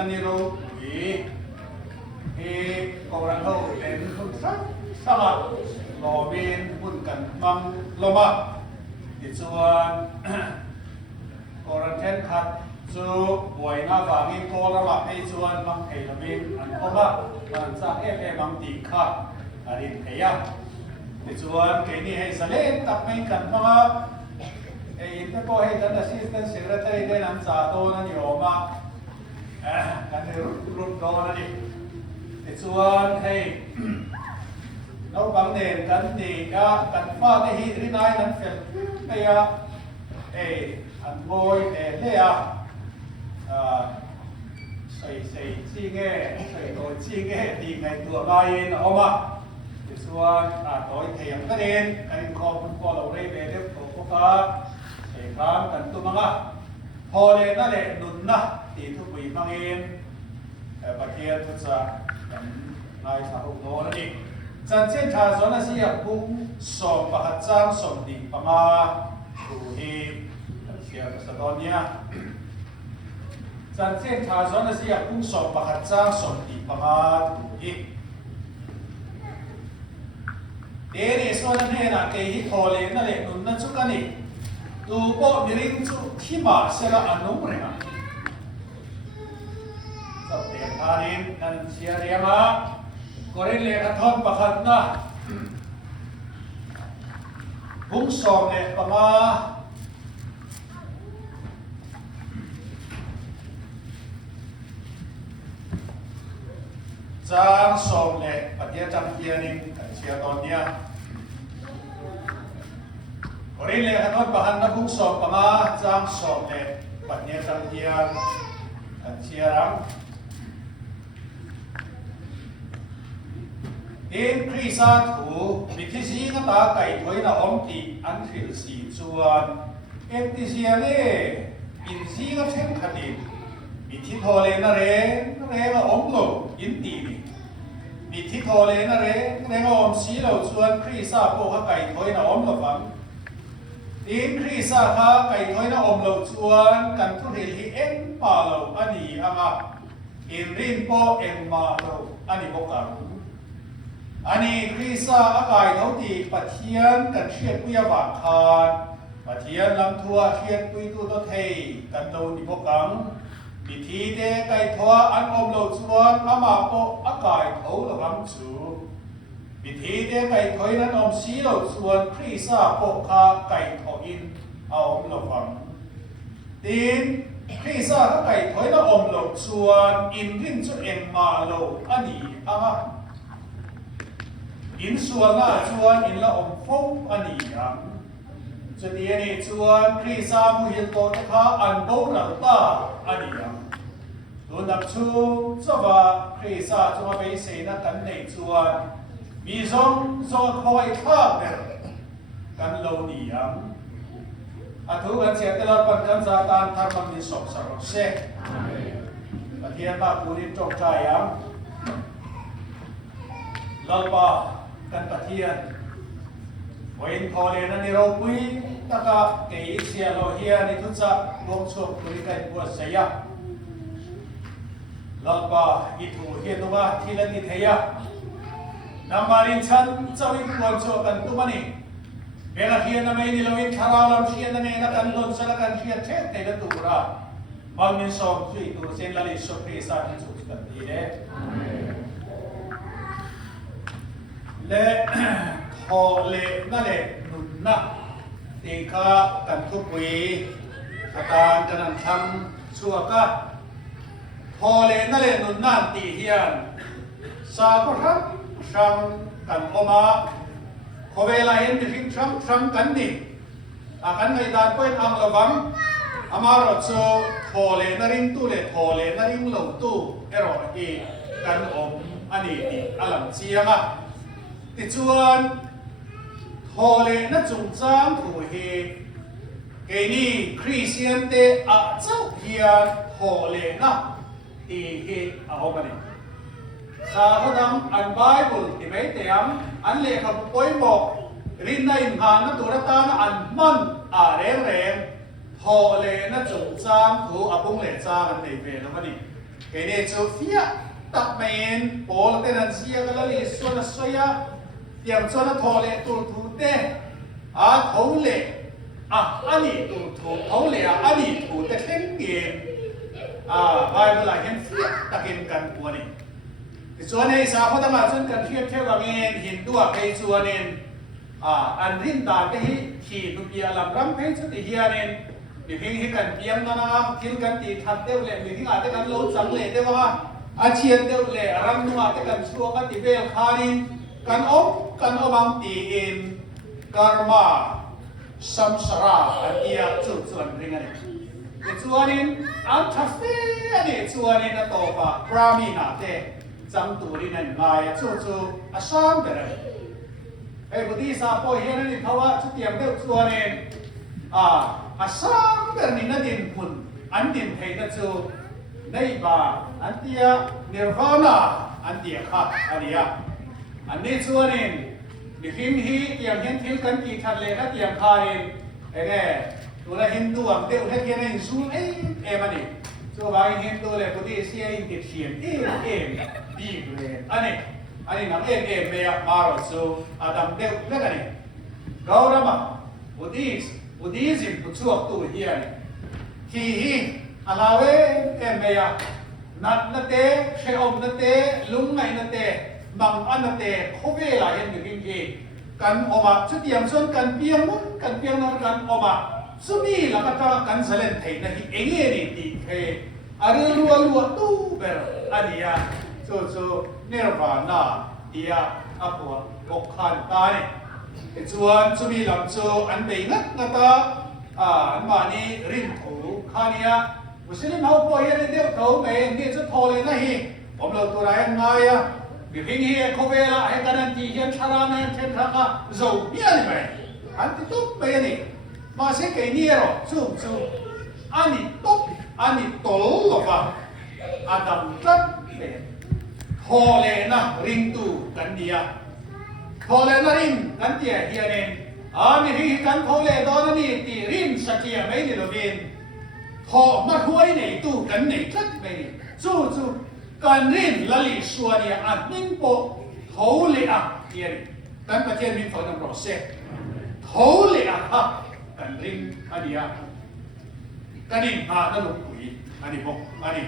นั่นนี่รู้ที่กองรันโฮเป็นคนสักสลับโลบินหุ่นกันมังลมาดิส่วนกองรันเทนขัดสู่ป่วยหน้าฝามีโกระบาดในส่วนมังเฮลบินอันโอมามันสร้างมังตีขัดอารินเฮียดิส่วนเกนี่ให้สเลนตับไม่กันมาอินเตอร์โปให้กันassistant secretary ได้นำสาโตนั่นอยู่มากันให้รุดโตนั่นดิดิส่วนให้เราบังเดนกันดีกันฟ้าที่ฮิตรีนายนั้นเฟลไปอันโวยเลียใส่ชี้แง่ใส่ตัวชี้แง่ดีไงตัวลายออกมาดิส่วนตัวเทียมกันเองกันขอบคุณพ่อเราได้เรียบตัวพวกเขากันตัวมังอ่ะพอเลยนั่นแหละนุนนะตีทุกปีมังเองประเทศทุกสักนายสาวโนนั่นเองจันเช่นชาสวนอาเซียพุ่งส่งประหัตจ้างส่งดีประมาดูที่เชียร์สตอนนี้จันเช่นชาสวนอาเซียพุ่งส่งประหัตจ้างส่งดีประมาดูที่เดี๋ยวนี้ส่วนนั้นเนี่ยนะเกี่ยพอเลยนั่นแหละนุนนั่นสุกันนี่ดูโบมิริงจุที่มาเสละอันนู้นเลยนะสับเดียร์พานินนั่นเชียร์เรียมาก็เรียนเลยกระทอนประคันนะบุ้งสองเนี่ยประมาจางสองเนี่ยปฏิจจำเทียนิงเชียร์ตอนเนี้ยก็เรียนเลยกระทอนประคันนะบุ้งสองประมาจางสองเนี่ยปฏิจจำเทียนเชียร์รังอินคริสาถูมิทิซีก็ตาไก่ถอยน่ะอมตีอันฟิลสีจวนเอ็มติเซียเล่อินซีก็เช่นขัดิมิทิโทเลนะเรก็อมโลอินตีมิทิโทเลนะเรก็อมสีเราจวนคริสาโปข้าไก่ถอยน่ะอมโลฟังอินคริสาข้าไก่ถอยน่ะอมโลจวนกันทุเรศที่เอ็มปาโลอันนี้อ่ะอินรินโปเอ็มมาโลอันนี้บอกกันอันนี้คริสาอากาศเขาตีปะเทียนกันเชียดกุยบาคานปะเทียนลำทัวเชียดกุยตุตเทกันโดนิพกังพิธีเดไก่ทัวอันอมโลชวนอามาโปอากาศเขาละรังสูพิธีเดไก่ถอยนั้นอมสีโลชวนคริสาโปคาไก่ทออินเอาอมโลฟังตีนคริสาไก่ถอยนั้นอมโลชวนอินรินจุเอ็มมาโลอันนี้อามาอินส่วนละชวนอินละอมฟงอันนี้ยังจุดนี้นี่ชวนคริสามุฮิลโตตะคาอันโบราณตาอันนี้ยังตัวนับชูสวะคริสาจงไปเสนากันในชวนมีซองคอยข้าเนี่ยกันโลนี้ยังอัตุกันเสียตลอดปัจจันซาตานทำมันมีสองสารเสกปฏิญาณบุริจงใจยังลลปากันปะเทียนวันพอเลยนั่นนี่เราคุยตะกะเกี่ยเสียโลเฮียนี่ทุกสักวงชกบริการบัวเสียลลปาอิทูเฮียตัวที่ละนิเทียน้ำมารินชันเจ้าอินบัวชกกันตัวมันนี่เวลาเฮียนั่นไม่นี่เราอินชาราลำเชียนั่นเองนักการลนสลักกันเชียเช็ดแต่ละตัวระบางมินสองช่วยตัวเซนลลิสุพรีสาที่สุดกันดีเลยและทอเลนั่นแหละนุนนะตีข้ากันทุกวีอาการกันทำชั่วก็ทอเลนั่นแหละนุนนั่นตีเฮียนสาก็ทั้งช่างกันออกมาขอเวลาเห็นที่ช่างกันดิอาการในด้านเป็นอังระวังอามารอดโซทอเลนั่นริงตู้เลทอเลนั่นริงเหล่าตู้เอรออีกันอมอันนี้ดิอลังเชียงติดชวนทอเลนัจงจามถูเฮเกนี่คริสเตียนเตอาเจ้าเฮียทอเลนะตีเฮเอามาเนี่ยสาธดังอันไบเบิลที่ไม่เตียมอันเลขบุปผบอกรินในหานัตัวรัตนาอันมันแรงทอเลนัจงจามถูอาบุงเลจากันในเวลามันนี่ cái này cho phía tập men bố tên anh xia cái là số là xoay á tiệm cho nó thò lệ tụt tụt tê thấu lệ anh đi tụt thấu lệ anh đi tụt tê khen tiền bài bây giờ hiện phía ta khen cần của này cho nên sao họ ta mà chân cần phía theo cái nghe hiện đua cái cho nên anh riêng ta cái khi tụi kia làm lắm cái chút thì hiện nên vì khi cần piang nó na khi cần thì thật tiêu lệ vì khi ngài tới cần lâu chẳng lệ tiêu ha chiên tiêu lệ răng nó tới cần xua cái thì về khai đi cần ốm bằng thì in karma samsara anh kia chụp chuẩn riêng này cái chua nên anh thật phê này chua nên nó tổ và brahmina thế chẳng tụ đi nên ngài chua sang cái này cái bữa đi sa po hiện nay thâu á chút tiền tiêu chua nên sang cái này nó điền phun anh điền thấy nó chua đây bà anh tia nirvana anh tia khác anh tia anh này chua nên vì phim hi tiệm hiện thiếu cần kỳ thật lệ các tiệm khai nên cái này tôi là Hindu anh tiêu hết cái này xuống ấy em anh này cho vài Hindu là có thể xem in tiệp xiên em đi về anh này nắm em bây giờ mà rồi so Adam tiêu cái này câu đó mà Buddhism của chuộc tu hiền khi alawe em bây giờ nát nát xe ôm nát lúng ngày nát bằng ăn nát khô về lại hiện được kinh gì cần ôm chút tiệm xuân cần piang nó cần ôm số mi là cái ta cần sẽ lên thấy này anh nghe đi thì cái lua tu bèo anh ya so nirvana dia apa bốc khăn ta này cái chuan số mi làm cho anh bị ngất ta anh mà ni rin thủ khania Muslim hậu bồi hiện đều thấu mấy nghe chút thò lên nàyผมเราตัวไรngay vì khi nghe có về là hay cái này thì hiện ra này hiện ra dầu bia này anh thì tốt bây này mà sẽ cái này rồi chú anh thì tol rồi và Adam rất về Thawhlehna ring tu kan dia Thawhlehna ring kan dia hiện nên anh thì kan Thawhlehna đó này thì ring sakya mấy điều viên thọ mà huay này tu kan này rất mấy chúกันรินละลิชัวเนี่ยอันนิ่งโปเขาเลยอ่ะเดียร์กันประเทศมินฝนน้ำร้อนเสกเขาเลยอ่ะครับกันรินอันเดียกันรินนั่นลูกปุ๋ยอันนี้บอกอันนี้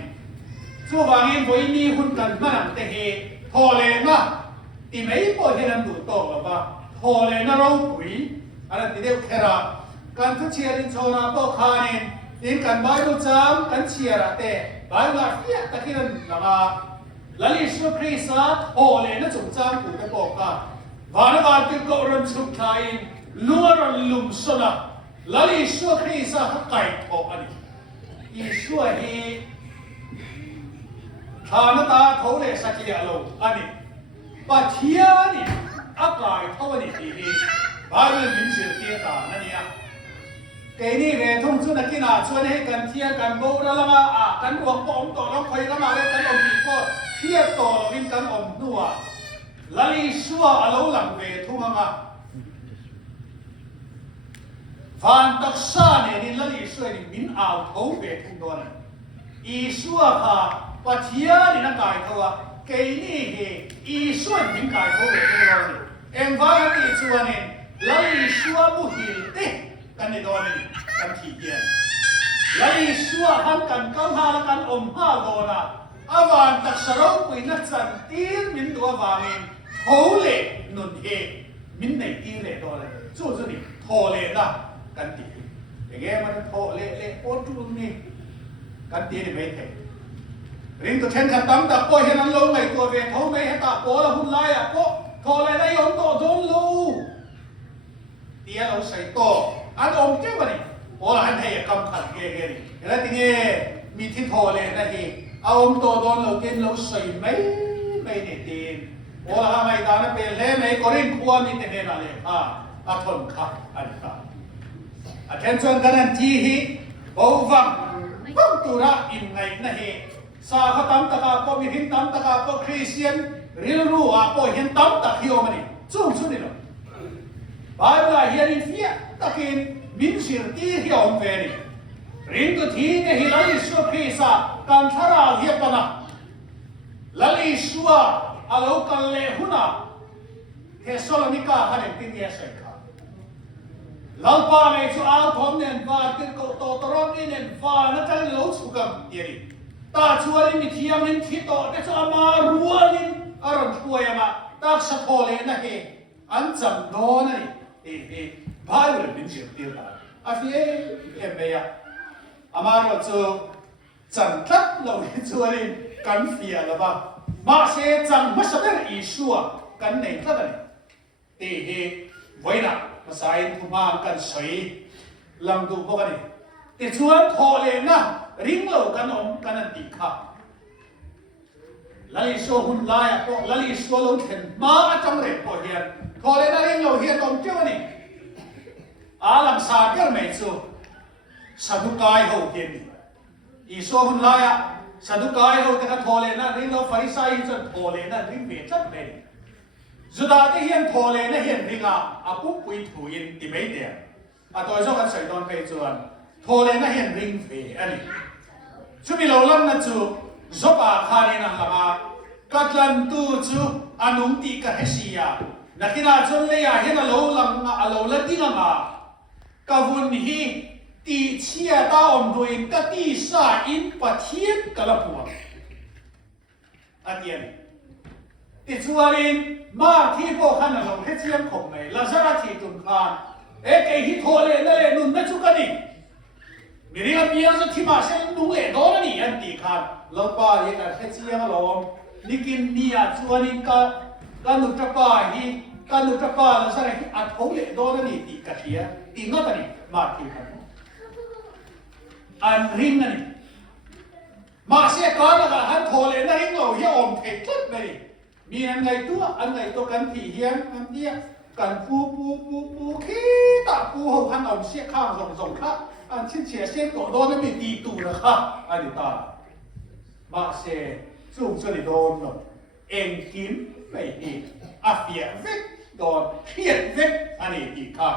ส่วนบางทีปุ๋ยมีหุ่นกันมาหนังแต่เหตุทอเลยนะที่ไม่พอที่นั่นดูโตกับว่าทอเลยนะเราปุ๋ยอันนั้นที่เดียวแค่ละการทุเชียรินโชนาโตคานินนี่กันใบดูจามกันเชียร์แต่Baiklah, dia tak kira nama lalu Yesus Kristus oleh na cungcang kita boka. Varga kita orang cungcain luar lum sona lalu Yesus Kristus hakai thok ani. Yesus hi thana ta thole sakya lo ani. Pathia ni akai thok ani hi. Baiklah minsil dia ta nania. cái này về thông số là cái nào cho nên cần thia cần bố đó là cần uống bóng tổ nó khơi nó mà lên cần ổn định có thia tổ là cần ổn đùa là đi xua ở lâu lặng về thu mà phan tắc sa này đi là đi xua thì min ảo thấu về thu đó này y xua ha và thia thì nó cài thôi cái này thì y xua min cài thấu về thu đó này em vai đi xua này là đi xua mu hiểu thếกันในดอนนี่กันขี่เกียร์แล้วอีสัวหันกันเข้าหาแล้วกันอมห้าโดนะอาวานตักสระปุยนักสันตีนมินตัววางเองโถเล่นุนเฮมินในตีเล่ดอนเลยสู้สุดนี่โถเล่นะกันตีอย่างเงี้ยมันโถเล่โอ้จุนนี่กันตีนี่ไม่เท่ริมตัวเช่นขัดตั้มตะโป้เห็นนั้นลงไม่ตัวเวทโถไม่เห็นตะโป้แล้วหุ่นไล่อะโป้โถเล่ได้ยอมโตโดนลูเตี้ยเราใส่โตอันอมเจ้าวันนี้โอ้อันให้กำขัดเงี้ยแล้วทีนี้มีที่โทรเลยนะทีเอาอมตัวโดนเรากินเราใส่ไม่เนี่ยตีนโอ้ทำไมตอนนั้นเป็นเล่ไม่ก็เร่งครัวมีแต่เนี่ยอะไรอาทนขับอันนี้ครับอาเทนชวนกันนั่นทีฮีบ่ฟังตุระอินไงนะฮีสาขตั้มตะกาก็มีหินตั้มตะกาก็คริสเตียนริลรู้ก็หินตั้มตะเขียวมันนี่จุ่มสุดนี่หรอBible here in fear takin min sirti hi om veni ริงตัวทีเนี่ยฮิลลิชัวคริสต์การทาราเฮียปนะลลิชัวอาลูกันเลหุนะเทสโซโลนิกาฮันเองติเนียใช่ครับลาปาเมจูอาทอมเนนฟาติโกโตตรอมเนนฟานักการโลสุกัมเยริตาชัวริมิที่ยังนินทิโตเดชอามารัวลินอารมณ์ช่วยมาตักสะโพเลนะเฮอันจำโดนนี่บายุเป็นเสียงเดียวกันอาฟีเอ็มเบียอามาเราจะจันทัดเราชัวรินกันเฟียแล้วบ้างมาเสจังมาสเปนอิชัวกันในทัดนี่ไว้นะมาใส่ทุมากันใส่ลำดูพวกนี้แต่ชวนโทเลนะริงเรากันกันนั่นดีค่ะลลิชัวหุ่นลายพวกลลิชัวเราเห็นมาจังเร็วพอเฮียนโทเลนะริงเราเฮียนตรงเจ้านี่อาลังสาเกิลไม่จู่สัตุกายเขาเห็นอีชัวหุ่นลายสัตุกายเขาแต่ก็โทเลนะริงเราไฟใส่จนโทเลนะริงเบียดจัดเลยจุดาที่เฮียนโทเลนะเฮียนริงอาปุ๊บปุยถุยติไม่เดียตัวเจ้ากันใส่ตอนไปจวนโทเลนะเฮียนริงเฟียอันนี้ชุบิโลลันนะจู่จบอาคารีนังละกัดลันตูจู่อนุมติกะเฮชียนักนาจนเลยเห็นอโลลังอโลลัดิงกวุนฮีตีเชียตาอมดุยกตีสาอินปะเทียนกะละปัวอันเดียนติจวนอินมาที่พวกขันอโลเฮเชียนคงไม่ลาซาราทีตุนคานเอกฮิโทเลนั่นเลยนุนไม่ชุกันนี่มีเรื่องมีอะไรที่มาเช่นนู้เอโดนนี่อันตีคานเราป้าเรียกเฮเชียนอารมณ์นี่กินเนี่ยจวนอินกันนุตรป้าฮีกันนุตรป้าลาซาราทีอัดโหเลโดนนี่ตีกะเทียตีนัดนี่มาที่ขันอันริงนี่มาเสียก่อนแล้วกันฮันโทเลนั่นริงเราเฮียอมเทคต์เลยมีอันไงตัวกันผีเฮียนอันเดียกันปูขี้ตาปูเขาพันเอาเสียข้างส่งข้าอันชิ้นเสียเส้นตัวโดนไม่มีตีตูนะครับอันนี้ตามาเสียสูงสุดโดนเนาะเองกินไม่อีกอาเฟียเวกโดนเพี้ยนเวกอันนี้อีกครับ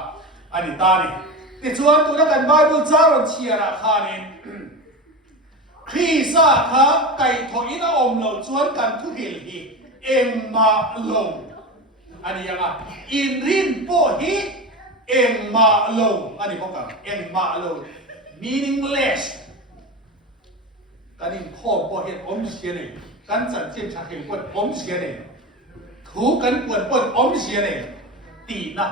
อันนี้ตานี่แต่ชวนตัวนั้นกันไบเบิลจาร์เชียร์ราคานี่คริสต์ค่ะไก่ถอยน่าอมเราชวนกันทุกทีอีกเอ็มมาลงอันนี้ยังไงอินรินโปฮิเอ็มมาลงอันนี้พวกกันเอ็มมาลง meaningless กันนี่พ่อโปฮิอมเสียเนี่ยกันจันเจียนชาเขียนปนอมเสียเนี่ยถูกันปนอมเสียเนี่ยตีนะ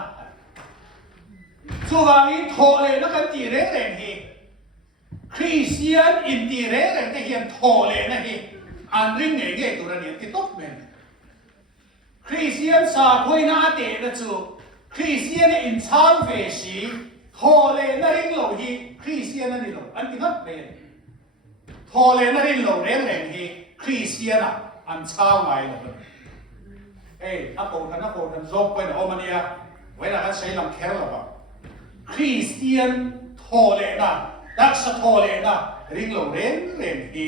ส่วนนี้โทเลยนะกันตีเร่งฮีคริสเตียนอินตีเร่งที่เฮียนโทเลยนะฮีอันริงเนี่ยเกี่ยตัวนี้ที่ตบเมนคริสเตียนสาคุยน่าเตะนะจู่คริสเตียนอินชานเฟชีโทเลน่าริงโลฮีคริสเตียนนั่นนี่โลอันที่นัดเป็นโทเลน่าริงโลเร่งฮีคริสเตียนอันชาวไงล่ะนักโบราณจบไปในโอมาเนียไว้นะครับใช้ลำแข้งหรอเปล่าคริสเตียนโทเลน่าดักสโทเลน่าริงโลเร่งฮี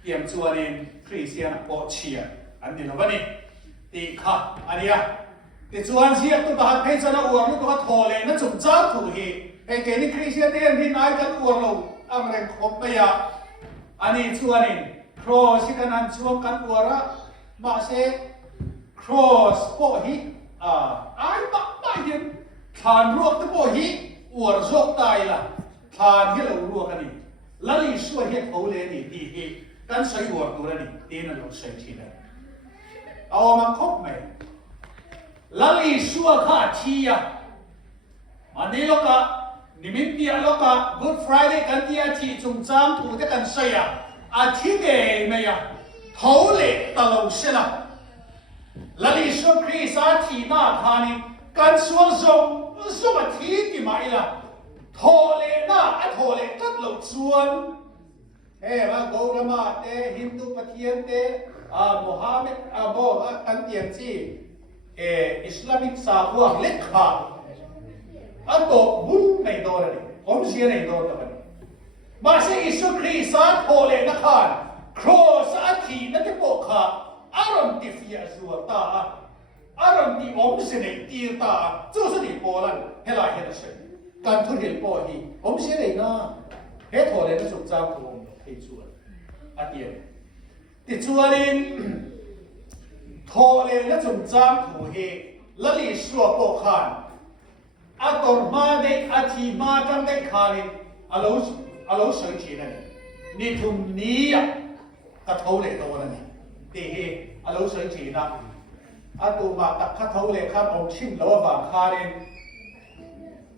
เตรียมชวนคริสเตียนโอเชียอันนี้เราวันนี้ตีค่ะอันนี้แต่ส่วนเชียตัวบ้านเพชรนะอวดตัวโทเลยนั่นจุดจ้าถูกเหตุไอ้เกนี่คริสเตียนที่นายกันอวดเราอะไรครบไปอ่ะอันนี้ส่วนนี้ครอสที่กันนั้นช่วงกันอวดละมาเสกครอสโปหิไอ้บ้าเห็นทานรวกตัวโปหิอวดโชคตายละทานที่เรารวกกันนี่แล้วอีส่วนเหตุเขาเลยนี่ดีเหตุกันใช้อวดตัวนี่ดีนั่นเราใช้ที่ไหนเอามาครบไหมแล้วอีชัวข้าทีอ่ะอันนี้ลูกอ่ะนิมิตเดียลูกอ่ะ Good Friday กันที่อาทิตย์จงจำถูกแต่กันใช่อ่ะอาทิตย์เองไหมอ่ะเท่าเล็กตลอดเสียละแล้วอีชัวคริสต์อาทิตย์หน้าทานี่กันส่วนส่งอาทิตย์ที่มาอีละเท่าเล็กนะเท่าเล็กตัดหลุดส่วนว่าโกรามาฮินดูปะเทียนมุฮัมมัดบอกกันเตียนที่อิสลามิกสาวกเล็กขาอันโตบุญไม่โดนเลยผมเสียไม่โดนเลยมาเสียอิสุคริสต์โทเลนักขันครอสอาทิตย์นั่นที่บอกค่ะอารมณ์ที่ฟิยาสัวตาอารมณ์ที่อมเสียในตีตาจู่สุดที่โบราณเฮลาเฮลเชนการทุเรียนโปฮีอมเสียเลยนะ hết thổ lên nó chụp trang thủ thì chuột tiền thì chuột lên thổ lên nó chụp trang thủ hệ là lý sửa bộ khăn tổn ma đây thì ma trong đây khăn alo sợi chỉ này ni thùng ni cái thổ lên đâu này thì hệ alo sợi chỉ na tụ mà tập cái thổ lên khăn ông chim lâu vàng khăn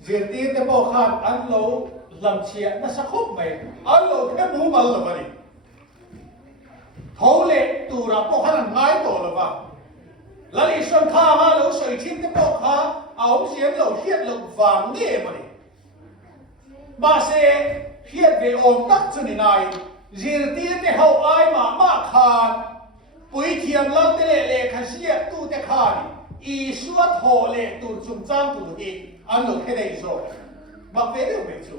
riêng tiền cái bộ khăn ăn lâu làm chuyện nó sẽ khóc mày ăn lâu cái mũ mal là vậy thấu lệ tụ ra bộ khăn ngay tổ là vậy là lý sơn kha mà lâu sợi chim cái bộ khăn áo xiêm lâu hiết lâu vàng nghe vậy mà sẽ hiết về ôm tắc cho nên này riêng tiền cái hậu ai mà khăn bùi thiềm lâu cái lệ khăn xiết tụ cái khăn ý suốt thổ lệ tụ trung trang tụ thì ăn lâu cái này rồi mà về đâu về chú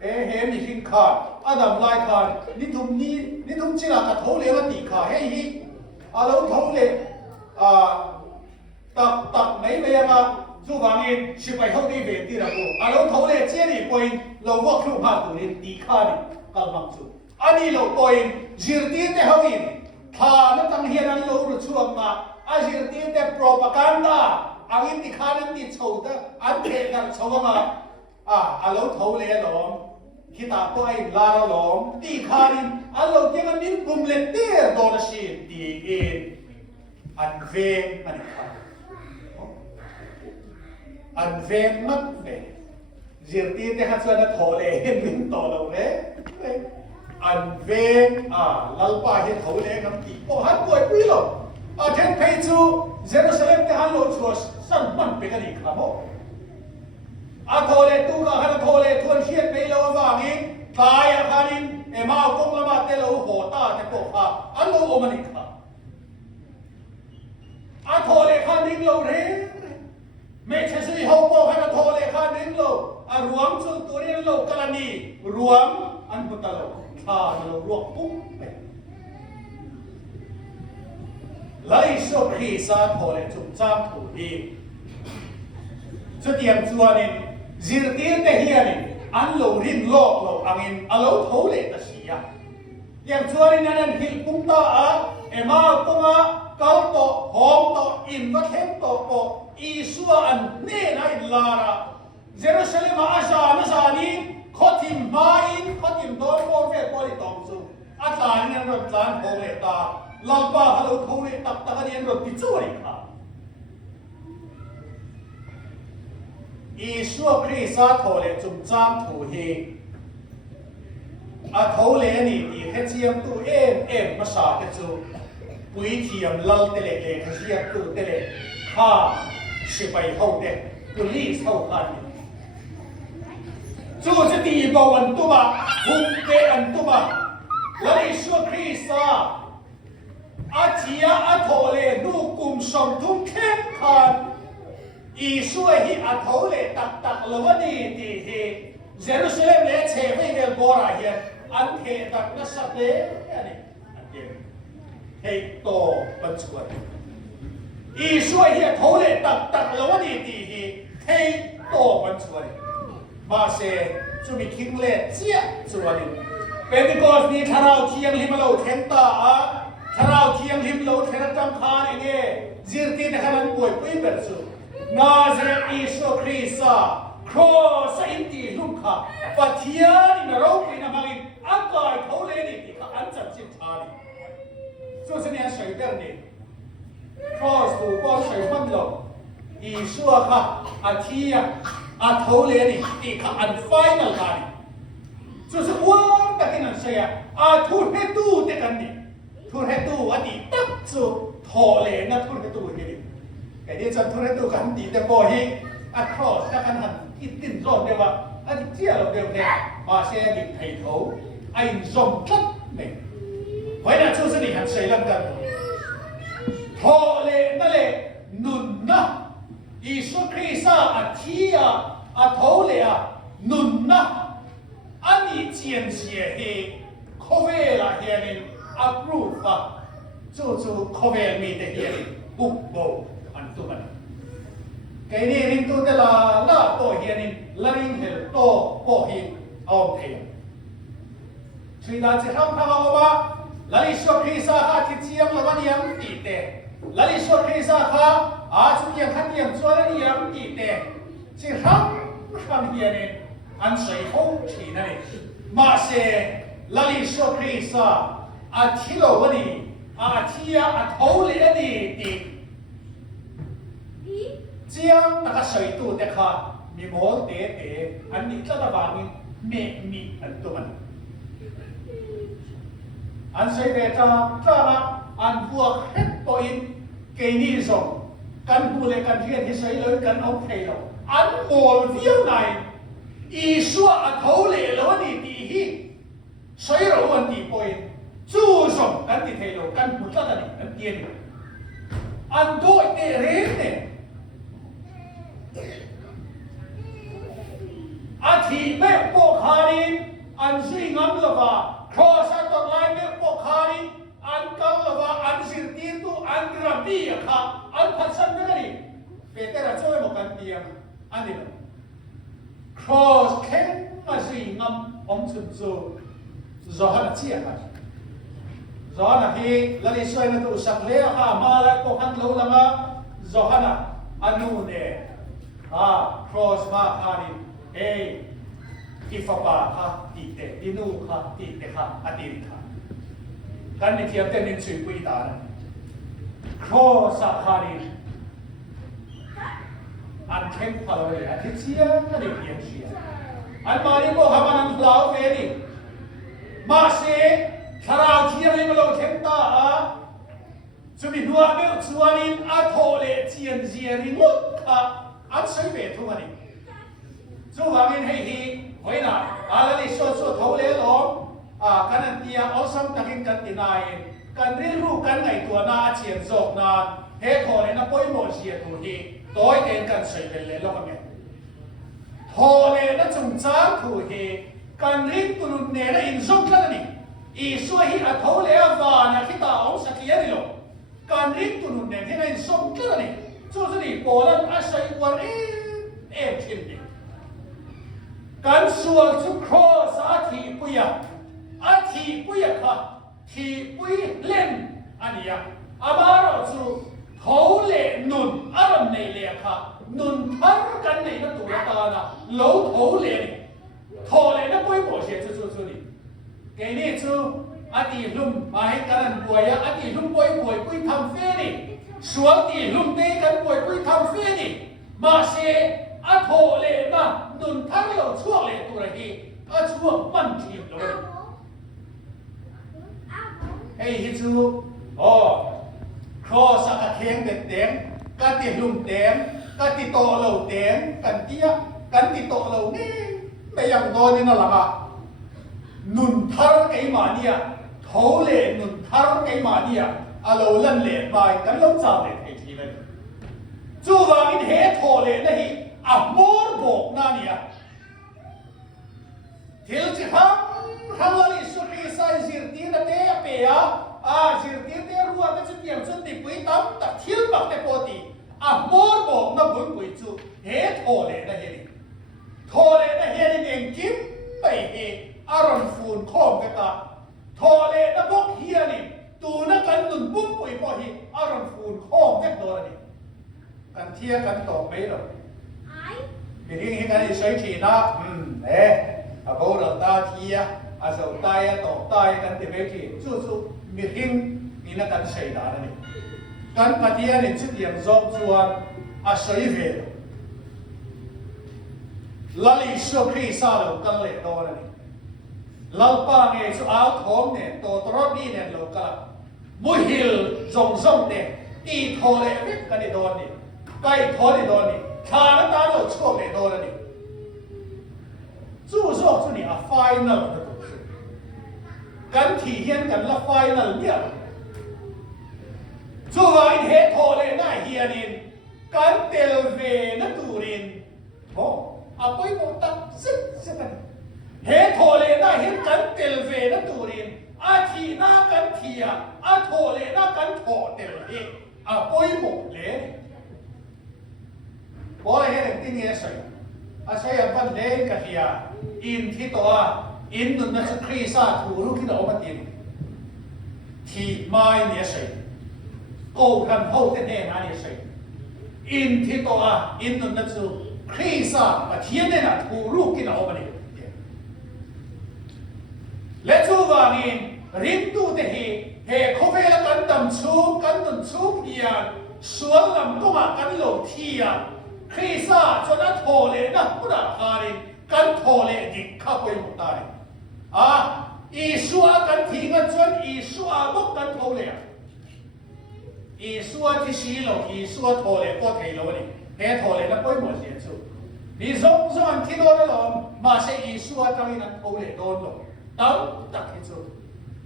he mi hin khan adam lai khan ni thum chi la ka thole la ti kha he hi alo thole tak mai me ma zu wang in shi bai ho di ve ti ra ko alo thole che ni point lo wa khlu ma tu ni ti kha ni kal mak chu ani lo point jir ti te ho in tha na tang hian an lo ru chuang ma a jir ti te propaganda angin ti kha nan ti chou ta an the na chou ma alo thole lo khi ta có ai la lom ti kharin alo ke man min bum le te do na shi ti in an ve man kha an ve mat ve zir ti te ha chana thole hen min to lo re an ve lal pa he thole ngam ti po han koi pui lo then phei chu Jerusalem te han lo chu san man pe ka ni kha mo thole tu ka han thole thon hiet pe lo wa ngi tai khanin ema kong lama te lo ho ta te po kha an lo o mani kha thole khan ning lo re me che sui ho po khan thole khan ning lo ruam chu tu ri lo kalani ruam an bu ta lo kha lo ruak pum pe lai so khi sa thole chung cham thu hi chu tiam chuanin zirtir te hianin an lo rin lok lo angin alo thole ta sia tiam chuanin an hil pum ta ema kuma kal to hom to in va them to po isua an ne na in lara Jerusalem asa na sa ni khotim main khotim don po fe po li tong su atlan nan ro tlan ho le ta lalpa halo thole tak tak ani ro ti chuari kha Isua Krista thole chung cham thu hi thole ni ti khe chiam tu em ma sa ke chu pui thiam lal te le khe chiam tu te le kha shi bai ho de police ho khan chu che ti bo an tu ba hum te an tu ba la Isua Krista chia thole nu kum som thum khem khan Isua hi thole tak lo ni ti hi Jerusalem le che ve vel bora hi an the tak na sa le ani an hei to pan chuan Isua hi thole tak lo ni ti hi hei to pan chuan ma se chu mi king le chia chuan Pentecost ni tharau thiang lim lo them ta tharau thiang lim lo thera tam khan nge zirti na khan poi pui ber chu Nazareth Isua Krista cross inti lumkha pathian in ro in amangin akai thole ni ti kha an chan chin thani so se ne sai ber ni cross tu ko sai man lo Isua kha athia thole ni ti kha an final thani so se wang takin an sai thu he tu te kan ni thu he tu ati tak chu thole na thu he tu ni cái đi chân thôi tôi gắn tí để bỏ hi cross các anh hẳn ít tin rồi đều mà anh chia là đều đẹp mà sẽ bị thầy thấu anh dòng chất mình vậy là chú sẽ đi hẳn xây lâm gần thọ lệ nó lệ nùn na Isua Krista thia thấu lệ nùn na anh đi chiến sĩ hi khó về là hiện in approve chú khó về mi để hiện bục bộ tu man cái này rin tu te la po hian in la rin hel to po hi om thei ช่วยได้จะทำเอาว่าลลิชวคริสาข้าที่เจียมละวันยังตีเตะลลิชวคริสาข้าชุดยังขัดยังชวนยังตีเตะจะทำคำเฮียเนี่ยอันใส่ห้องที่นั่นมาเสลลิชวคริสาที่โลวันนี้ที่เท่าเลยนี่ตีเจียมนักใส่ตัวเด็กข้ามีโมเตะอันนี้จะระบาดมีอันตัวมันอันใส่เวทจ้าอันพวกเฮ็ดตัวอินเกนี่ส่งกันผู้เล่นกันเทียนที่ใส่เลยกันเอาเพลย์อันโมลเวียนายอีสัวอันเท่าเลยแล้วนี่ดีฮีใส่เราอันดีพอยจู่ส่งกันที่เพลย์กันผู้จ้านี่กันเทียนอันโดยเตเรนเนี่ยอาทิเมฆโปคารินอันซิงอัมลาวาครอสัตว์ลายเมฆโปคารินอันกัลลาวาอันสิรตีตุอันกระบี่ค่ะอันพัดสันนั่นนี่เป็นแต่ละช่วยบอกกันเดียมอันนี้ครอสเข้มมาซิงอัมอมสุดโซ่จอห์นเชียร์จอห์นที่ละลิช่วยนั่นตัวสักเลี้ยค่ะมาแล้วก็ขันรู้ละมาจอห์นอันนู้นเนี่ยครอสมาคารินที่ฟ้าค่ะตีเตะที่นู่ค่ะตีเตะค่ะอดีตค่ะกันในเทียบเต้นในสื่อกุยตาครอสคารินอันเข่งพลอยอาทิตย์เชียก็ได้เพียงเชียอันมาดิโมฮามันอันลาวเฟรีมาเสคาราวเทียริมโลเทมตาจะมีหัวเบลชวนินอาโทเลเจียนเจียริมุตค่ะอันใช้เวทุกวันนี้จู่ว่ามินให้ฮีไว้นะอะไรที่ชดเท่าเลยหรอกันนั่นเดียเอาซ้ำตะกินกันตีนายกันเรียนรู้กันไงตัวนาเฉียนโศกนาเฮโทเลยนะป่วยหมดเสียตัวที่ตัวเองกันใส่เป็นเลยแล้วกันเนี่ยโทเลยนะจงจ้าถูเฮกันริบตุลุนเนนะอินซุกกันนี่อีสวยฮีอัทโทเลยอวานะคิดตาองสักยันนี่หรอกันริบตุลุนเนที่นั่นซุกกันนี่จู่ๆนี่โปลันอาศัยวันชินนี่กันส่วนสุขโคสอาทิปุยอาทิปุยค่ะทีปุยเล่นอันนี้อามาเราสู่เท่าเล่นุนอารมณ์ในเลี้ยค่ะนุนทั้งกันในนั้นตัวตานะโลเท่าเล่นี่เท่าเล่นะปุยโมเสียจู่ๆนี่แกนี่จู่อาทิลุ่มมาให้กันป่วยอาทิลุ่มป่วยปุยทำเฟนี่ส่วนที่ลุ่มเตะกันป่วยปุยทำเฟนี่มาเสียอาโทเลนะนุนทั้งเราช่วงเลตัวนี้ช่วงมันทีมเลยไอ้ฮิจูครอสักเทียงเด็ดเต็มกันติลุมเต็มกันติโตเราเต็มกันเตี้ยกันติโตเรานี่ไม่ยังโดนนี่นั่นหรอนุนทั้งไอ้มาเนี่ยโทเลนุนทั้งไอ้มาเนี่ยเราเล่นเล่นไปกันเราจับเล่นไอ้ทีเลยจู่ว่าอินเฮโทเลนะฮีมอร์บอกนั่นเนี่ยที่เราจะทำอะไรสุดที่ใส่สิร์ตีนั่นเองเปียสิร์ตีเตะรัวแต่จะเตรียมสุดที่ปุยตั้มตัดทิลบักเตปอตีมอร์บอกนั่นบุญปุยจู่เฮโทเลนะเฮนี่โทเลนะเฮนี่เองกิมไปเฮอารอนฟูนข้อมกันตาโทเลนะบอกเฮียนี่ตัวนักการนุนบุญปุยพอเฮอารอนฟูนข้อมกันตัวนี่กันเทียกันต่อไม่หรอกมีเรื่องที่กันใช้ทีนะเอาเราตาเทียอาศัยตายต่อตายกันที่ไม่ทีสู้มีเรื่องนี่นักการใช้ได้นี่กันปฏิญาณจุดยังจบจวนอาศัยเวลลลิสุครีสาเรากันเลยตัวนี่เราป้าเนี่ยสุอาทอมเนี่ยตัวตรอนี่เนี่ยเรากันมุฮิลจงเนี่ยตีโทเลยกันในโดนนี่ใกล้โทในโดนนี่ข้านั้นตาเราช่วงในโดนนี่จู่ๆจู่นี่ไฟนอลกันที่เห็นกันละไฟนอลเนี่ยจู่ว่าอินเฮโทเลยน่าเฮียนินกันเตลเวนัตูรินไปหมดตั้งสิบเฮโทเลยน่าเห็นกันเตลเวนัตูรินอาทีน่ากันเทียโทเลยน่ากันโทเตลเฮไปหมดเลยพอเห็นที่นี่ใช่ใช่ยังพันเล่นกันเทียอินที่ตัว อินนุนนัชครีซาถูรุกินออกมาตินที่ไม่เนี่ยใช่โกกันโฮเทเนนาเนี่ยใช่อินที่ตัวอินนุนนัชครีซามาเทียนเนี่ยนะถูรุกินออกมาเนี่ยและชูวานินริมตูเตฮีเฮเขาเวลากันดำชูกันดำชูเพียนสวนลำก็มากันโลเทียคริสาจนโทเลนะพุทธาริกันโทเลดิข้าไปหมดตายอีสัวกันทิ้งกันจนอีสัวบุกกันโทเลอีสัวที่สีโลอีสัวโทเลก็เทโลนี่เฮโทเลนะไปหมดเสียชูนี่ส่งที่โดนแล้วมาเสียอีสัวกันนี่นะโทเลโดนลงตั้งตักที่ชู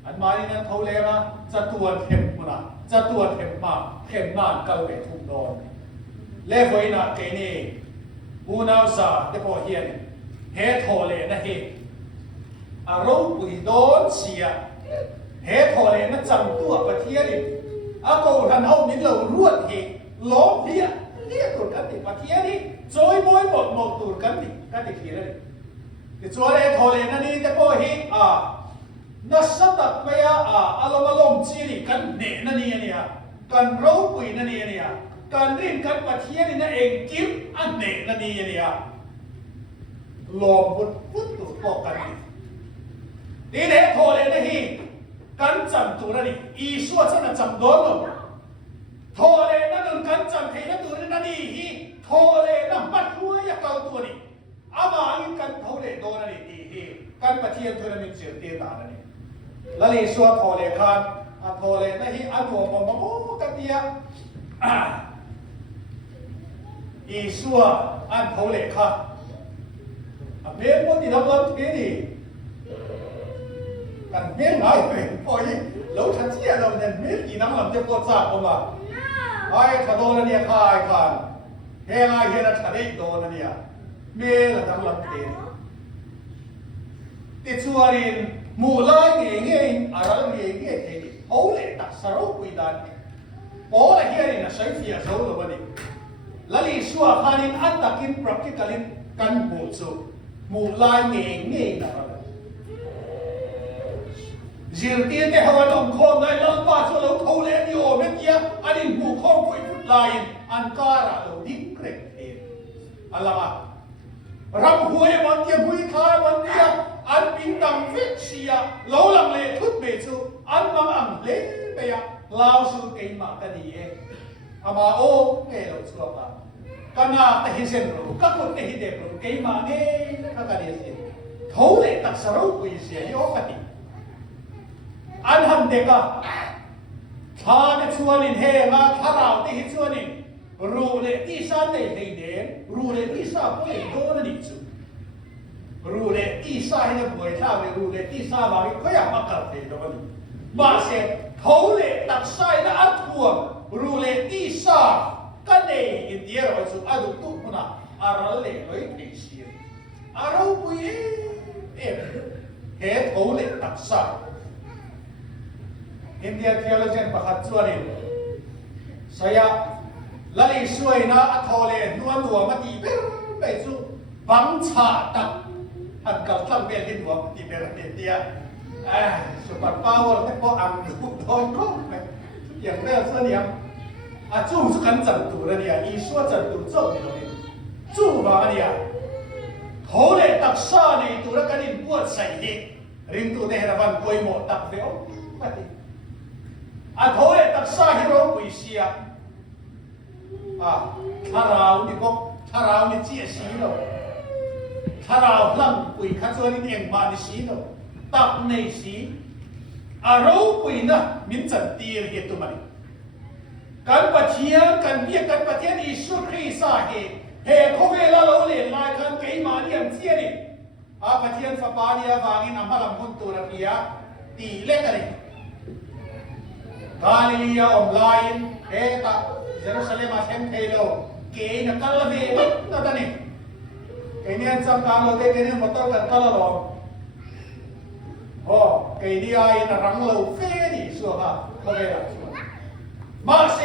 อันมานี่นั้นโทเลมาจะตัวเข็มมุนะจะตัวเข็มมาเข็มนานเกาเวทุกโดนเลฟอยนะเกนี่บูนาวซาเดปอเฮียนเฮโทเลนะเฮอารมณ์ปุยโดนเสียเฮโทเลนะจำตัวปะเทียนอาโกทันเอามิเรารวดเฮล้มเลียตัวกันติปะเทียนนี่จอยบอยหมดตัวกันติกันติขี้เลยแต่จอยโทเลนะนี่เดปอเฮนัสตักไปอารมณ์จีริกันเนนั่นนี่กันรู้ปุยนั่นนี่การเรียนกันปะเทียนี่นั่นเองกิฟอันเนนั่นนี่ลมพุทธตัวบอกกันนี่เด็กโทเลยนะฮีกันจำตัวนั่นนี่อีสัวฉันจำโดนลงโทเลยนั่นกันจำเทนั่นตัวนั่นนี่ฮีโทเลยนั่นมัดหัวยาเกาตัวนี่อามาอินกันโทเลยโดนนั่นนี่ฮีกันปะเทียนตัวนั้นมีเสียเตี้ยตานั่นนี่แล้วเลยสัวโทเลยคันโทเลยนะฮีอันหัวมองโอ้กันเดียอีสัวอันโทเลยคันเมื่อวันที่เราเล่นที่นี่กันเมื่อไงเป็นพอยิ่งเราทันเชียเราเนี่ยเมื่อกี่น้ำหลังจะปวดซาบออกมาไอ้ถ้าโดนนั่นเนี่ยคายคันเฮงไอ้เฮน่ะถ้าได้โดนนั่นเนี่ยเมื่อละน้ำหลังเต็มติดชัวรินมูลายเงี้ยอะไรเงี้ยเท่ดิโอ้เลยตักสรุปวิดานโอ้เลยเฮียนี่นะใช้เสียโซ่ตัวนี้แล้วลีชัวพานินอันตักินปรับกิกันกันบูดสูมูลายเงี้ยนะจิรตีเตะวันองคมได้ลำบากชัวเราเขาเล่นอยู่เมื่อกี้อันนี้หูคมคุยฟุตไลน์อันการะเราดิ้งเกร็ดเองอะไรมารับหวยวันเกี่ยวหวยท้ายวันเดียวอันปิงดังฟิกเชียเราหลังเลทุกเบจูอันมังอังเล่ไปอะลาวสูเก่งมากกันดีเองอามาโอ้เกลชัวกันกันน่าแต่เห็นเส้นรู้ก็คนแต่เห็นเด็กรู้เก่งมากเนี่ยก็กันดีสิเขาเลยตักสรุปวิเศษยกกันดีอันทำเด็กอะถ้าในชวนนินเฮมาถ้าเราที่ชวนนินรู้เลยที่ซาเตะเด่นรู้เลยที่ซาเปิดโดนนิจูรู้เลยที่ซาให้เนี่ยบ่อยท่าเลยรู้เลยที่ซาบางทีก็อยากมากับเด็กตรงนี้มาเสียเขาเลยตักใส่และอัดทวงรู้เลยที่ซาก็เนี่ยอินเดียเราสุดอดุตุกนะอารัลเลยไว้ที่เสียอาเราปุยเฮ้เขาเลยตักใส่อินเดียเทโลเจนประคัตชวนนี่สยามละลิสวยนะอัทอเลนัวนัวมาตีเป็นไปสู่บังชาตักหันกับตั้งเป็นที่นัวตีเป็นอินเดียสุปัตป้าวแล้วก็อังดูทองก็ไปอย่างแรกส่วนนี้จู่สุขันจันตูแล้วเนี่ยอีสัวจันตูเจ้านี่ตรงนี้จู่มาเนี่ยเขาเลยตักซาในตัวแล้วกันนี่ปวดใส่ดิริมตัวเดฮระวันกอยหมดตักเดียวมาตีโทเลยตักซาฮิโร่ปุยเสียถ้าเรานี่ก็ถ้าเรานี่เจี๊ยสีเราถ้าเราพลังปุยข้าชวนนี่เองมาในสีเราตักในสีเราปุยนะมินจันตีเหตุมันการปะเทียนการเบียกันปะเทียนอิสุครีสาเหเขาเวลาเราเล่นลายกันเกี่ยมาเนี่ยเจี๊ยนี่ปะเทียนฟ้าเดียววางินน้ำมันลำพุนตัวเดียตีเล็กกันนี่กาลิลียอมไลน์ตาเยรูซาเล็มอาเซมเทโลเกย์นักการเวรนั่นนี่เกย์เนี่ยจำการเราเด็กเนี่ยมอเตอร์กันตลอดโอ้เกย์นี่ไอ้น่ารังเราเฟรีสัวฮะเขาเวลามาเส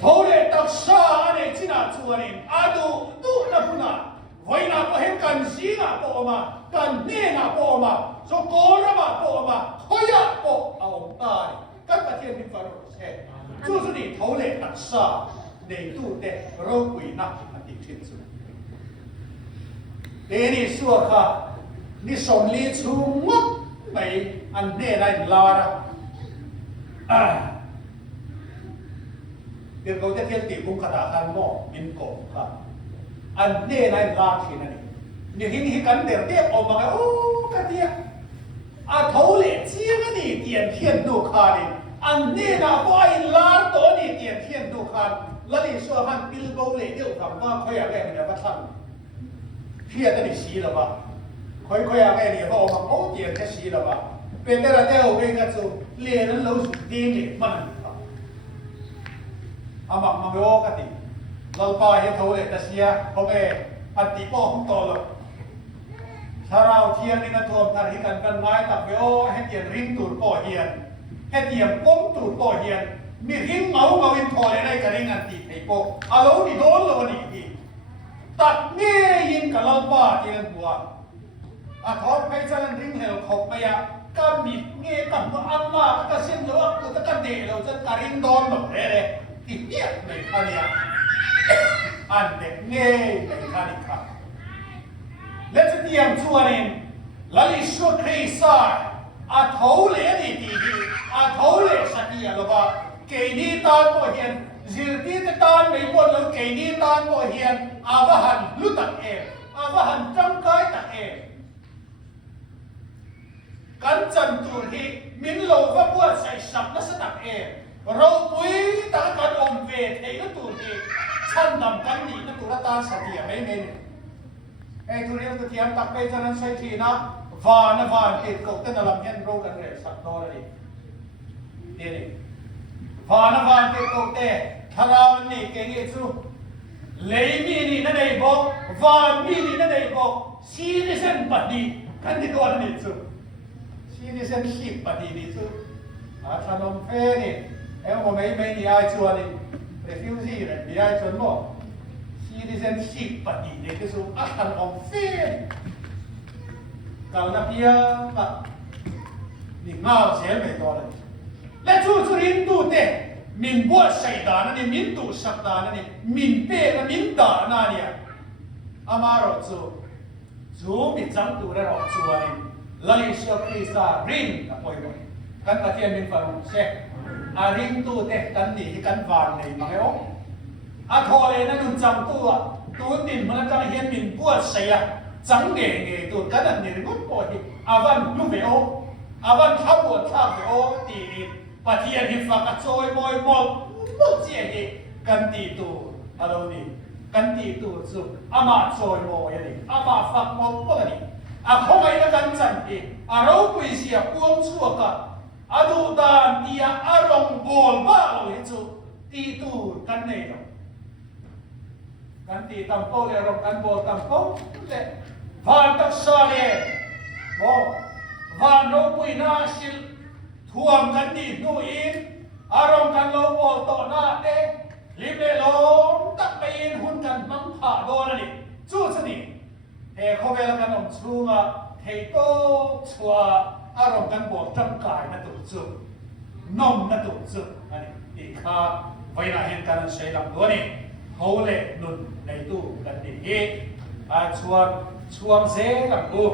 โทเรตักซาเนี่ยจีน่าชวนนี่ดูนับนะไว้นับเห็นกันจีน่าก็ออกมา กันนี่นะโปมาสโกระมาโปมาขยะโปเอาตากันประเทศที่ฝรั่งเศสจู่ๆนี่เขาเลยตัดซาในตู้เด็กเราคุยนักอันที่ทิ้งสุดเดี๋ยวนี้สัวค่ะนี่สมลีชูมัดไปอันนี้ได้ลาระเดี๋ยวเขาจะเทียบตีบุงขดาคันหม้อมินโกค่ะอันนี้ได้ลาที่นั่นนี่ที่นี่กันเดี๋ยวเทียบออกมาโอ้กันเทียบเขาเลยเชี่ยกันนี่เตียนเทียนดูขาดิอันนี้นะว่าอินลาตัวนี่เตียนเทียนดูขาดแล้วนี่สัวหันบิลโบเลยเดี๋ยวทำว่าเขาอยากได้เนี่ยว่าท่านเพี้ยนนี่สีหรือเปล่าค่อยๆอะไรเนี่ยเขาออกมาโอ้เตียนแค่สีหรือเปล่าเป็นแต่ละเจ้าเป็นกันสูเรียนนั้นเราสุดดีเนี่ยมันอามักมาโยกันดิเราไปเห็นเขาเลยแต่เสียเขาไปปฏิป้องต่อเลยถ้าเราเทียนนี่นะทวมทางที่กันไม้ตับไปโอ้ให้เตียนริมตูดป่อเฮียนให้เตียนก้มตูดป่อเฮียนมีริมเมาอินทอเลยได้กันงานตีไอ้โปอาลูนี่โดนเลยวันนี้ดีตัดเงี้ยยินกับเราป้าเตียนบัวทอดไปจะนั่นริมเหวขบไปอะก็มีเงี้ยกับอันมาก็เส้นเลือดก็กันเดเราจะการินโดนแบบเลยที่เงี้ยในคาเนียอันเด็กเงี้ยในคานิคาและจะเตรียมชัวร์นี่ลลิชุคริสาท้าวเลนี่ดีท้าวเลสักอย่างหรือว่าเกณีตานโบเฮียนจิรติตานไม่หมดแล้วเกณีตานโบเฮียนอาว่าหันลุตักเออาว่าหันจังกายตักเอกันจันทูฮีมินโลว่าบัวใส่สับนัสตักเอเราปุยตากันอมเวทเองตัวฮีฉันนำกันนี่นั่นตัวตาสติไม่เมนไอ้ทุเรียนตัวเทียมตักไปจะนั้นใช้ทีนะวานติดกบเต้นลำเห็นโรกันเลยสักโตเลยนี่วานติดกบเต้ทาราวันนี้เก่งยิ่งสู้เลยมีนี่นั่นเองบอกวานมีนี่นั่นเองบอกซีนิเซนปัดดีกันที่ตัวนี่สู้ซีนิเซนชิปปัดดีนี่สู้ขนมเฟ้นี่เอ้ผมไม่นี่ไอ้ชัวนี่เรฟิวซี่เลยมีไอ้ชัวมั้งซีนิเซนชิปปัดดีนี่คือสู้ขนมเฟ้kalau nak dia pak ni ngau sayaไม่ตัวเลยและจู่ๆรินตูเตมินบัวใส่ดานั่นนี่มินตูสักดานั่นนี่มินเป้และมินดานั่นเนี่ยอามารอจู่มิจังตูเรอจู่นี่ลลิชคริสารินกับปอยบอยกันประเทศมินฝรั่งเศสรินตูเตกันนี่กันวานเลยมาเหรอทอเลยนั่นนุ่นจังตัวนินมันจะเห็นมินบัวใส่จังเงี้ยตัวกันนั่นนี่รุ่นปอยอาวันลูกเบลอาวันขับวนข้ามเบลตีปะเทียนหิฟักจอยมอยมอลมุดเจียฮีกันตีตัวอะไรนี่กันตีตัวสุดอามาจอยมอยนี่อามาฟักมอลปะนี่เขาไม่ได้กันจันทีเราคุยเสียพวงชัวกันดูดานที่อารมณ์บอลบ้าเลยจุตีตัวกันเนี่ยกันตีตั้มโตเลยเรากันบอลตั้มโตเลยวันตักซาเลยบอกวันเราคุยน่าสิลท่วมกันดีดูอินอารมณ์กันเราบอลต่อหน้าเต้ลิเบลงตักไปอินหุ่นกันมังผ่าโดนนี่จู่สนิเขาเวลากันอมชูมาเทโต้ชัวอารมณ์กันบอลจำกายนั่นตัวจุดนมนั่นตัวจุดอันนี้อีกข้าไว้หน้าเห็นกันใช้ลำตัวนี่เขาเล่นนุ่นในตู้กันดีช่วงเซลำกู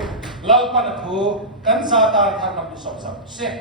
เราปนถูกันซาตาทางนำไปสอบเสร็จ